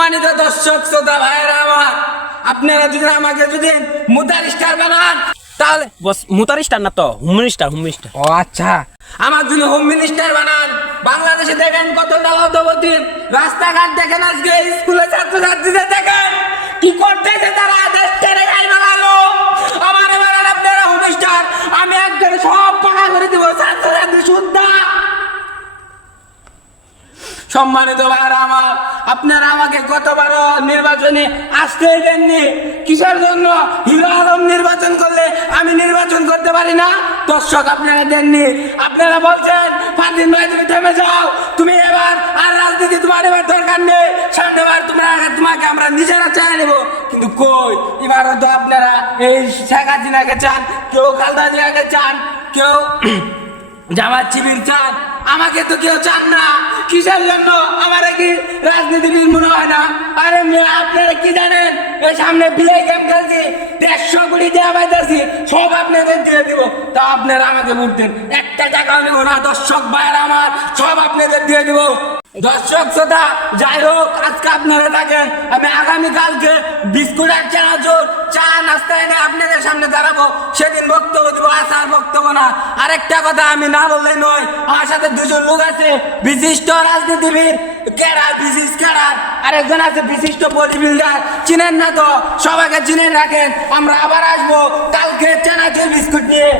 মানিত দর্শক শ্রোতা ভাইরা আমার, আপনারা যদি আমাকে মুতার স্টার বানান তাহলে বস মুতার স্টার না তো হোম মিনিস্টার ও আচ্ছা, আমার যদি হোম মিনিস্টার বানান। বাংলাদেশে দেখেন কতটা অধবতী, রাস্তাঘাট দেখেন, আজকে স্কুলে ছাত্রছাত্রীদের দেখেন কি করতেছে তারা, দেশ ছেড়ে গাই বানালো। আমার এবার আপনারা হোম মিনিস্টার, আমি একবারে সব পাকা করে দেবো, ছাত্রছাত্রী শুদ্ধা। সম্মানিত ভাইরা আমার, আপনারা আমাকে কতবার নির্বাচনে আসতেই দেননি, কিসের জন্য? হিরো আলম নির্বাচন করলে আমি নির্বাচন করতে পারি না, দর্শক আপনারা দেননি। আপনারা বলছেন ফারদিন ভাই তুমি থেমে যাও, তুমি এবার আর রাজনীতি তোমার এবার দরকার নেই, সামনেবার তোমাকে আমরা নিজেরা চাই নেবো। কিন্তু কই, এবারও তো আপনারা এই শেখ হাসিনাকে চান, কেউ খালেদা জিয়াকে চান, কেউ জামাত শিবির চান, আমাকে তো কেউ চান না। কিসের জন্য? আমার কি রাজনীতিবিদ মনে হয় না? আরে মেয়ে, আপনারা কি জানেন? এই সামনে বিয়ে গেম খেলছি, 150 কোটি দেওয়া পাইতেছি, সব আপনাদের দিয়ে দিব। তা আপনারা আমাকে বলতেন একটা টাকাও নেব না, দর্শক ভাইরা আমার, সব আপনাদের দিয়ে দিব। দর্শক শ্রোতা যাই হোক, আজকে আপনারা থাকেন, আমি আগামীকালকে বিস্কুট আর চানাচুর চা নাস্তা এনে আপনাদের সামনে দাঁড়াবো, সেদিন বক্তব্য দিব, আসার বক্তব্য না। আরেকটা কথা আমি না বললে নয়, আমার সাথে দুজন লোক আছে বিশিষ্ট রাজনীতিবিদ, ক্যাডার, বিশিষ্ট ক্যাডার, আরেকজন আছে বিশিষ্ট বডি বিল্ডার, চিনেন না তো? সবাইকে চিনে রাখেন। আমরা আবার আসবো কালকে চানাচুর বিস্কুট নিয়ে।